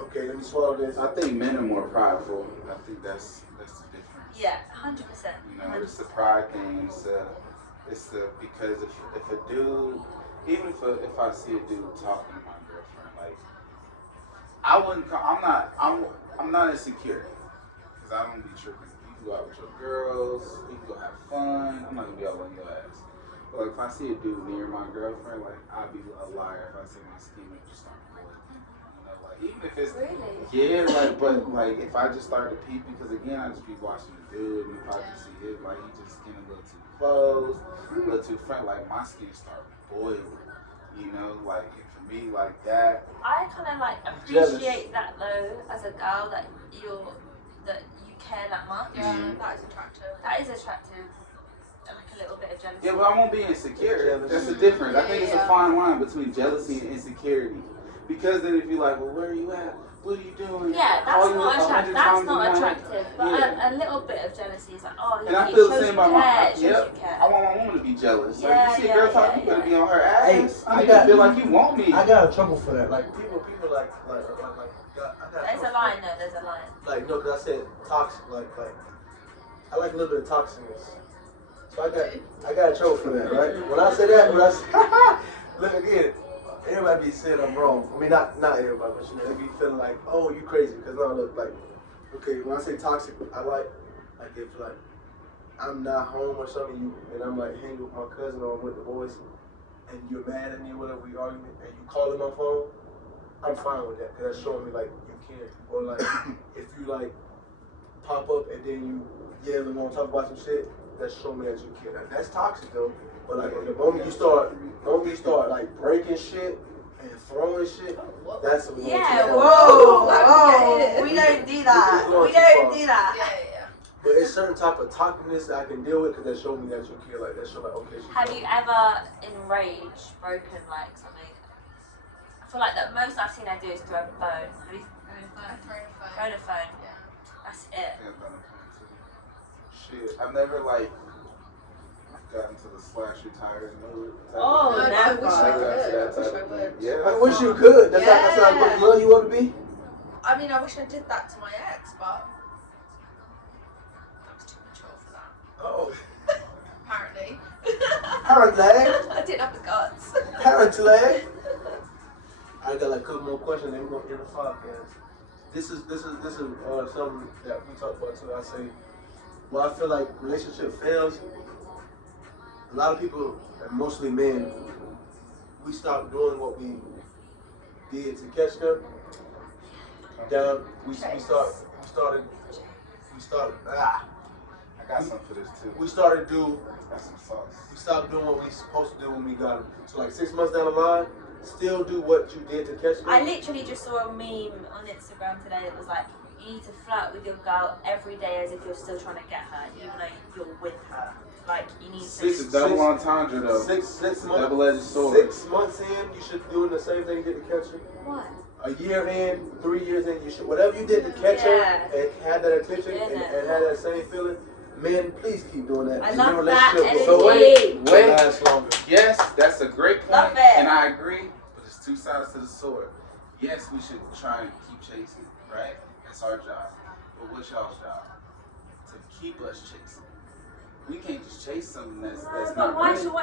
okay, let me swallow this. I think men are more prideful. I think that's the difference. Yeah, 100%. You know, it's the pride thing. It's the because if a dude, even if I see a dude talking to my girlfriend, like I wouldn't. I'm not insecure because I don't be tripping. You can go out with your girls. You can go have fun. I'm not gonna be all on your ass. But like, if I see a dude near my girlfriend, like I'd be a liar if I say my scheme and just start pulling. You know, like even if it's Really? yeah, like but like if I just start to peep because again I just be watching the dude and if I just see it like he just getting a little too close, a little too front, like my skin start boiling. You know, like for me like that. I kind of like appreciate that though as a girl that you care that much. Yeah, that is attractive. That is attractive. And like a little bit of jealousy. Yeah, but I won't be insecure. That's the difference. I think it's a fine line between jealousy and insecurity. Because then if you're like, well, where are you at? What are you doing? Yeah, Call that's you not 100 attractive. That's times a not night. attractive. But Yeah. a little bit of jealousy is like, oh, And I it feel the shows same you about care. my It shows you care. I want my woman to be jealous. Yeah, Like you see a girl talking, you better be on her ass. Hey, I need to feel like you want me. I got in trouble for that. Like people like I got There's a line though. There's a line. Like no, because I said toxic. Like I like a little bit of toxicness. So I got in trouble for that, right? When I say that, look again. Everybody be saying I'm wrong. I mean, not everybody, but you know, they be feeling like, oh, you crazy because I look like. Okay, when I say toxic, I like if like I'm not home or something, and I'm like hanging with my cousin or I'm with the boys, and you're mad at me or whatever, we arguing, and you call my phone, I'm fine with that because that's showing me like you care. Or like if you like pop up and then you yell and want to talk about some shit, that's showing me that you care. Now, that's toxic though. But like the moment you start like breaking shit and throwing shit, that's a little Yeah. too far. Whoa. We don't do that. It's going We too don't far. do that. Yeah. But it's certain type of toxicness that I can deal with because that show me that you care. Like that show like okay. Have you ever in rage broken like something? I feel like the most I've seen I do is throw a phone. Have you thrown a phone? Yeah. That's it. Shit, I've never like gotten to the slash your tires mode. Oh, No, never. I wish I could. Yeah. I wish you could. That's not what girl you want to be. I mean, I wish I did that to my ex, but I was too mature for that. Oh, Apparently. apparently. I didn't have the guts. Apparently. I got like a couple more questions and we're gonna end the podcast. This is something that we talked about too. I say, well, I feel like relationship fails. A lot of people, and mostly men, we stop doing what we did to catch them. Down, we started. I got some for this too. We started do. Got some sauce. We stopped doing what we supposed to do when we got them. So like 6 months down the line, still do what you did to catch them. I literally just saw a meme on Instagram today that was like, you need to flirt with your girl every day as if you're still trying to get her, even though you're with her. Like, you need to... It's a double entendre though. Six months. Double-edged sword. 6 months in, you should do the same thing you did to catch her. What? A year in, 3 years in, you should whatever you did to catch her and have that attention and have that same feeling. Men, please keep doing that. I And love your that relationship energy. will Wait. last longer. Yes, that's a great point, Love it. and I agree. But it's two sides to the sword. Yes, we should try and keep chasing, right? That's our job. But what's y'all's job? To keep us chasing. We can't just chase something that's But not why ready. should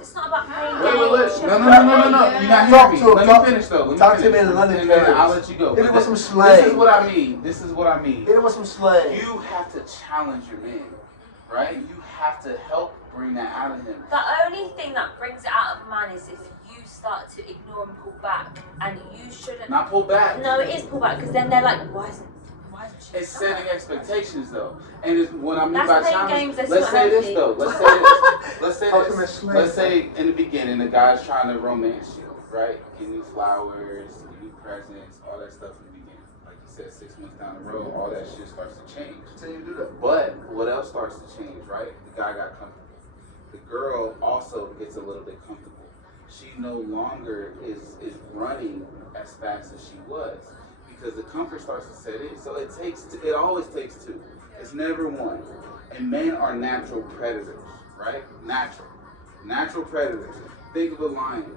it's not about playing Wait. games. No. You're not Talk hearing to me. him. Let me finish though. Talk to me in London and then I'll terms. let you go. Hit it But with some this slang. is what I mean. Hit it with some slang. You have to challenge your man. right? You have to help bring that out of him. The only thing that brings it out of a man is if you start to ignore and pull back, and you shouldn't. Not pull back. No, it is pull back, because then they're like, why isn't she? It's setting expectations though, and it's what I mean That's by playing challenge. games, that's Let's not say this healthy. though. Let's say this. Let's say Ultimate this. slave. Let's say in the beginning, the guy's trying to romance you, right? Give you flowers, give you presents, all that stuff in the beginning. Like you said, 6 months down the road, all that shit starts to change. Continue to do that. But what else starts to change, right? The guy got comfortable. The girl also gets a little bit comfortable. She no longer is running as fast as she was because the comfort starts to set in. So it always takes two. It's never one. And men are natural predators, right? Natural predators. Think of a lion.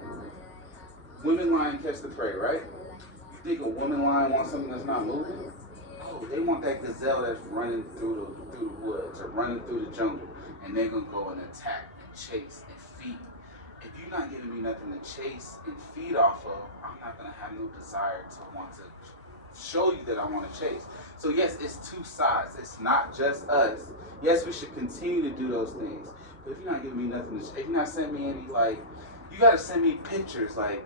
Women lion catch the prey, right? You think a woman lion wants something that's not moving? Oh, they want that gazelle that's running through the woods or running through the jungle. And they're going to go and attack, and chase, and feed. If you're not giving me nothing to chase and feed off of, I'm not going to have no desire to want to show you that I want to chase. So yes, it's two sides. It's not just us. Yes, we should continue to do those things. But if you're not giving me nothing to if you're not sending me any, like, you got to send me pictures, like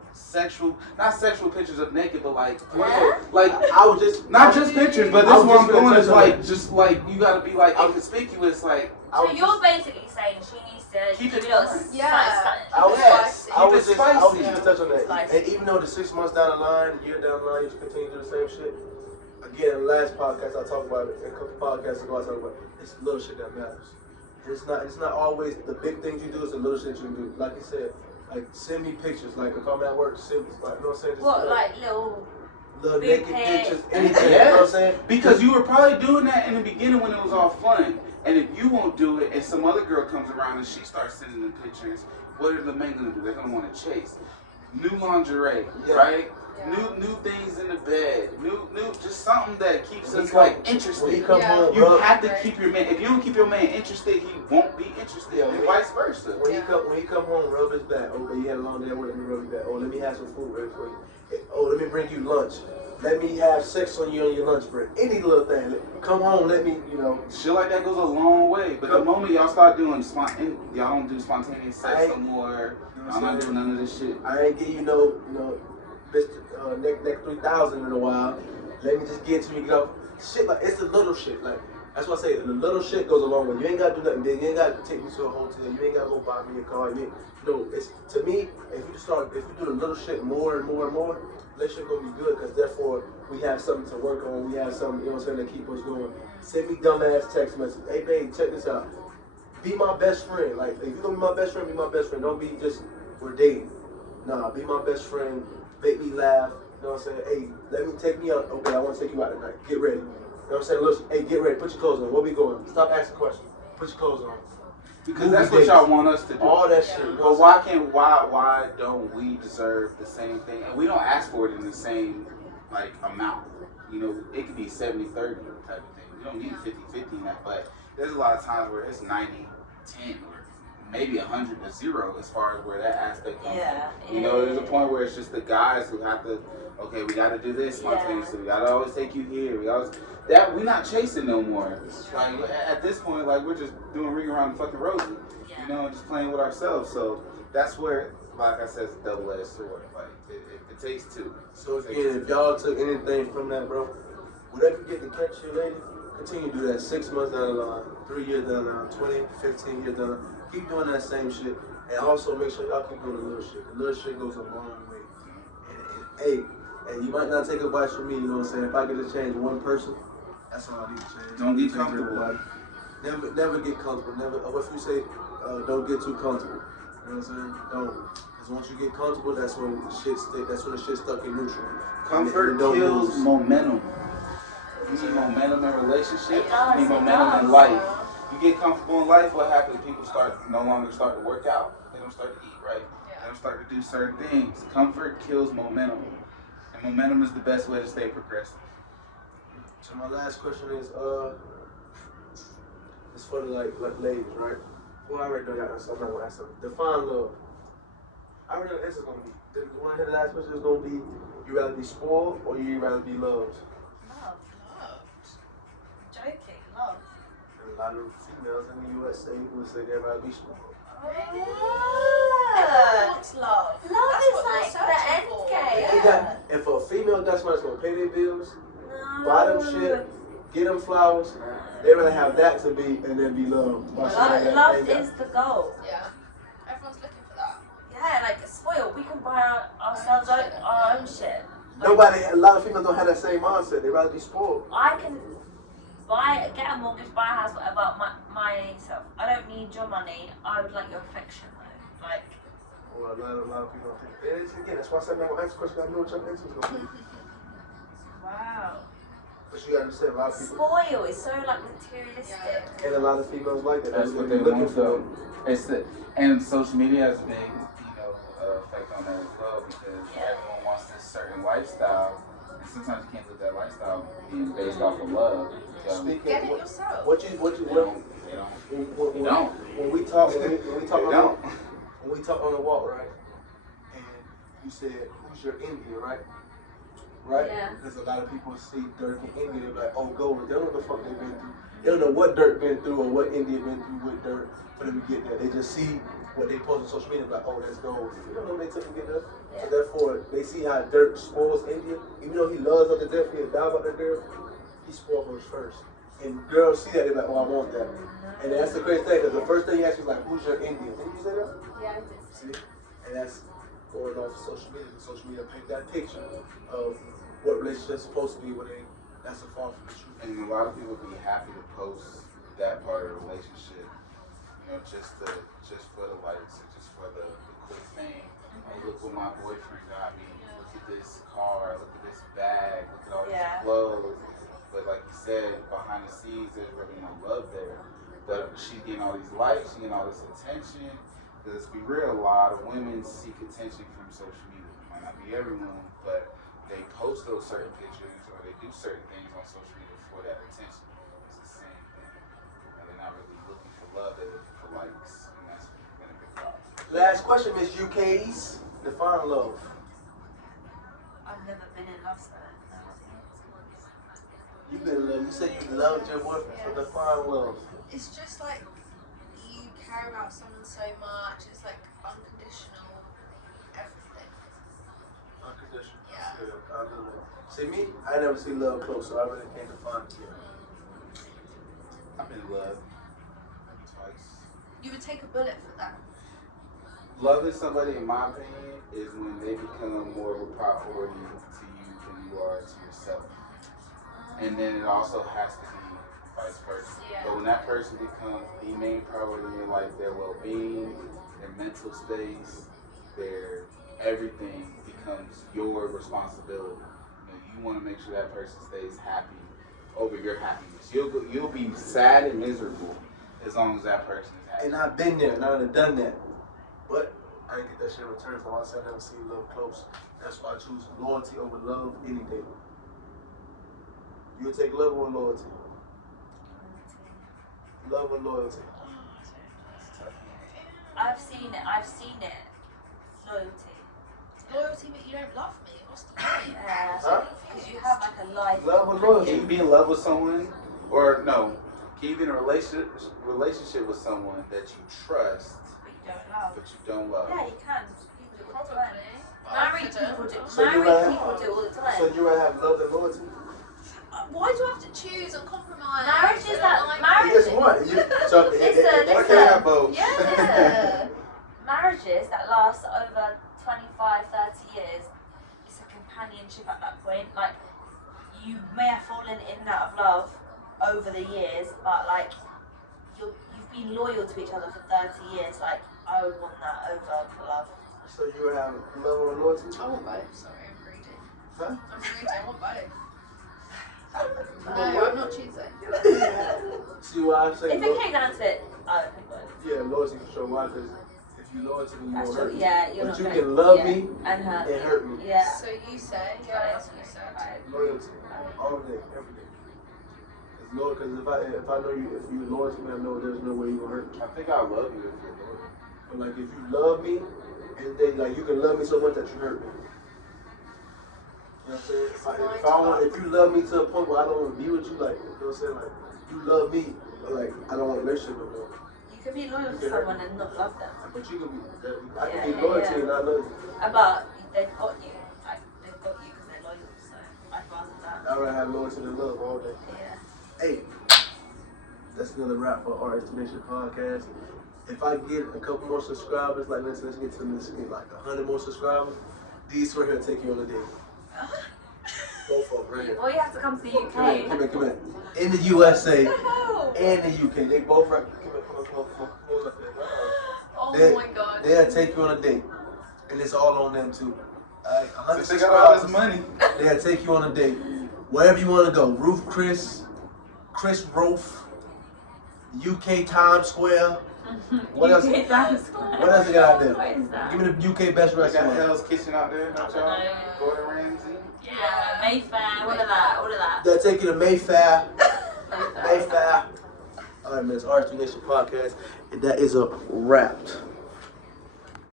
not sexual pictures of naked, but like I was just not just pictures, but this I is was what I'm just gonna going is touch on like, just like, you got to be like inconspicuous, like. So you're basically saying she needs to Keep give it you a little fun. I was Yes. I was Keep it just spicy. gonna touch on that. Spicy. And even though the 6 months down the line, a year down the line, you just continue to do the same shit. Again, in the last podcast I talked about it, a couple podcasts ago I talked about it's the little shit that matters. It's not always the big things you do, it's the little shit you do. Like you said, like send me pictures. Like if I'm at work, send me, like, you know what I'm saying? Just What, like little little big naked head. pictures, anything, Yes. you know what I'm saying? Because you were probably doing that in the beginning when it was all fun. And if you won't do it and some other girl comes around and she starts sending them pictures, what are the men gonna do? They're gonna wanna chase. New lingerie, right? Yeah. New things in the bed. New just something that keeps When us he like come interested. home, You bro, have to keep your man. If you don't keep your man interested, he won't be interested, Yeah, and when- vice versa. when he come home, rub his back. Oh, but you had a long day at work, let me rub your back. Oh, let me have some food ready for you. Oh, let me bring you lunch. Let me have sex on you on your lunch break. Any little thing. Come home, let me, you know. Shit like that goes a long way. But the moment y'all start doing y'all don't do spontaneous sex no more. Y'all not doing none of this shit. I ain't give you no neck 3,000 in a while. Let me just get to you, shit like it's the little shit. Like that's what I say. The little shit goes a long way. You ain't gotta do nothing big. You ain't gotta take me to a hotel. You ain't gotta go buy me a car. It's to me. If you do the little shit more and more and more, relationship gonna be good. Because therefore we have something to work on. We have something, you know what I'm saying, to keep us going. Send me dumbass text message. Hey babe, check this out. Be my best friend. Like if you gonna be my best friend, be my best friend. Don't be just we're dating. Nah, be my best friend. Make me laugh. You know what I'm saying? Hey, let me take me out. Okay, I want to take you out tonight. Get ready. You know what I'm saying? Listen, hey, get ready. Put your clothes on. Where we going? Stop asking questions. Put your clothes on. Because that's what y'all want us to do. All that shit. You know But what I'm why don't we deserve the same thing? And we don't ask for it in the same like amount. You know, it could be 70-30 type of thing. We don't need 50-50 in that, but there's a lot of times where it's 90-10 or maybe 100-0 as far as where that aspect comes from. You know, there's a point where it's just the guys who have to, okay, we got to do this spontaneously. We got to always take you here. We're not chasing no more. Like at this point, like we're just doing ring around the fucking rosy, you know, just playing with ourselves. So that's where, like I said, it's a double-edged sword. Like it takes two. So again, if y'all took anything from that, bro, whatever you get to catch your lady, continue to do that 6 months down the line, 3 years down the line, 20, 15 years down the line. Keep doing that same shit. And also make sure y'all keep doing the little shit. The little shit goes a long way. And you might not take advice from me, you know what I'm saying? If I could just change one person, that's all I need to change. Don't get Change comfortable. everybody. Never get comfortable. Never. What if you say, don't get too comfortable? You know what I'm saying? Don't. Because once you get comfortable, that's when the shit stuck in neutral. Comfort And it don't kills lose. momentum. You need momentum in relationships. It does, You need it momentum does. in life. You get comfortable in life, what happens? People no longer start to work out. They don't start to eat right. They don't start to do certain things. Comfort kills momentum. And momentum is the best way to stay progressive. So my last question is, it's for the like ladies, right? Well, I already know y'all answer. I'm not gonna ask them. Define love. I already know the answer's gonna be. The one I hear the last question is gonna be: you rather be spoiled or you rather be loved? Love. Joking, love. a lot of females in the USA would say they'd rather be small. What's love? Love That's is what they're like the searching end for. game. And for a female, that's what's gonna pay their bills, No. buy them shit, get them flowers. They'd rather have that to be and then be loved. By somebody that Love ain't got- is the goal. Yeah. Everyone's looking for that. Yeah, like spoiled. We can buy ourselves our own shit. Nobody, a lot of females don't have that same mindset. They'd rather be spoiled. I can get a mortgage, buy a house, whatever, myself. I don't need your money. I would like your affection though. Like, Well, a lot of people don't think. Again, that's why I said I'm not gonna answer questions. I know what your answer's gonna be. wow. But you gotta understand, a lot of people, Spoil is so like materialistic. and a lot of females like that. That's what they looking want for. though. And social media has a big, effect on that as well because everyone wants this certain lifestyle, and sometimes you can't live that lifestyle being based off of love. Speaking Get of it yourself. what They don't. when we talk They on don't. when we talk on the walk, right? And you said, "Who's your India?" Right? Right? Yeah. Because a lot of people see Dirk in India, they're like, "Oh, go!" They don't know what the fuck they've been through. They don't know what Dirk been through or what India been through with Dirk for them to get there. They just see what they post on social media, like, "Oh, that's gold." You don't know what they took to get there. So therefore, they see how Dirk spoils India, even though he loves her to death, he'll die about that girl. He spoiled her first. And girls see that, they're like, "Oh, I want that." And that's the crazy thing, because the first thing you ask is like, "Who's your Indian?" Didn't you say that? Yeah. See? And that's going off of social media. Social media paint that picture of what relationships supposed to be when that's a far from the truth. And a lot of people be happy to post that part of the relationship, just for the likes or just for the quick thing. Oh, look what my boyfriend got me. Look at this car. Look at this bag. Look at all these clothes. But like you said, behind the scenes, there's really no love there. But she's getting all these likes, she's getting all this attention. Because let's be real, a lot of women seek attention from social media. It might not be everyone, but they post those certain pictures or they do certain things on social media for that attention. It's the same thing. And they're not really looking for love, they're looking for likes. And that's been a big problem. Last question, Miss UK's. Define love. I've never been in love, so You've been in love. You said you loved your boyfriend. So define love. It's just like you care about someone so much. It's like unconditional everything. Unconditional. Yeah. I do that. See me? I never see love close, so I really can't define it yet. I've been in love twice. You would take a bullet for that. Loving somebody, in my opinion, is when they become more of a priority to you than you are to yourself. And then it also has to be vice versa. Yeah. But when that person becomes the main priority in life, their well-being, their mental space, their everything becomes your responsibility. You want to make sure that person stays happy over your happiness. You'll be sad and miserable as long as that person is happy. And I've been there, and I've done that. But I didn't get that shit in return, so I said I never seen love close. That's why I choose loyalty over love any day. You would take love or loyalty? Love or loyalty? I've seen it. Loyalty. Loyalty, but you don't love me. What's the point? Yeah. Huh? Because you have like a life. Love or loyalty? Can you be in love with someone, or no? Can you be in a relationship with someone that you trust But you don't love. but you don't love? Yeah, you can. People do it all the Probably. time. Married people do. So you Married rather- people do it all the time. So you rather have love than loyalty? Why do I have to choose and compromise? Marriage is that- I don't like marriage- You just want. So Listen, Why can't I have both? Yeah. Marriages that last over 25, 30 years, it's a companionship at that point. Like, you may have fallen in and out of love over the years, but like, you've been loyal to each other for 30 years. Like, I would want that over love. So you would have love or loyalty? I want both. Sorry, I'm greedy. Huh? I'm greedy. I want both. No, What? I'm not choosing. See why I say If it came down to it, I would pick both. yeah, loyalty for sure. Why? Because if you loyal to me, you That's won't true. hurt me. Yeah, you're But not you gonna- can love yeah, me and hurt and hurt me. Yeah. So you say, that's what you said. Loyalty, all day, every day. Because if I know you, if you loyal to me, I know there's no way you gonna hurt me. I think I love you if you're loyal. But like if you love me, and then like you can love me so much that you hurt me. You know what I'm saying? If you love me to a point where I don't want to be with you, like you know what I'm saying, like you love me, like I don't want a relationship with them. You can be loyal to someone and not love them. But you can be, I can be loyal to you and not love you. But they've got you. Like, they've got you because they're loyal. So I'd rather that. I'd rather have loyalty than love all day. Yeah. Hey, that's another wrap for rs3 Nation podcast. If I get a couple more subscribers, like let's get like 100 more subscribers, these two right here take you on a date. Both of them right here. Well, you have to come to the UK. Come here. In the USA No. and the UK, they both right. Come on up there. Oh my god. They'll take you on a date, and it's all on them too. Since they got all this money, they'll take you on a date, wherever you want to go. Roof Chris Roof, UK Times Square. What else? UK Times Square. What else they got out there? What is that? Give me the UK best they got restaurant. Hell's Kitchen out there, don't y'all? I don't know. Gordon Ramsay. Yeah, Mayfair, all of that. They'll take you to Mayfair. Mayfair. All right, man. It's rs3 Nation podcast, and that is a wrap.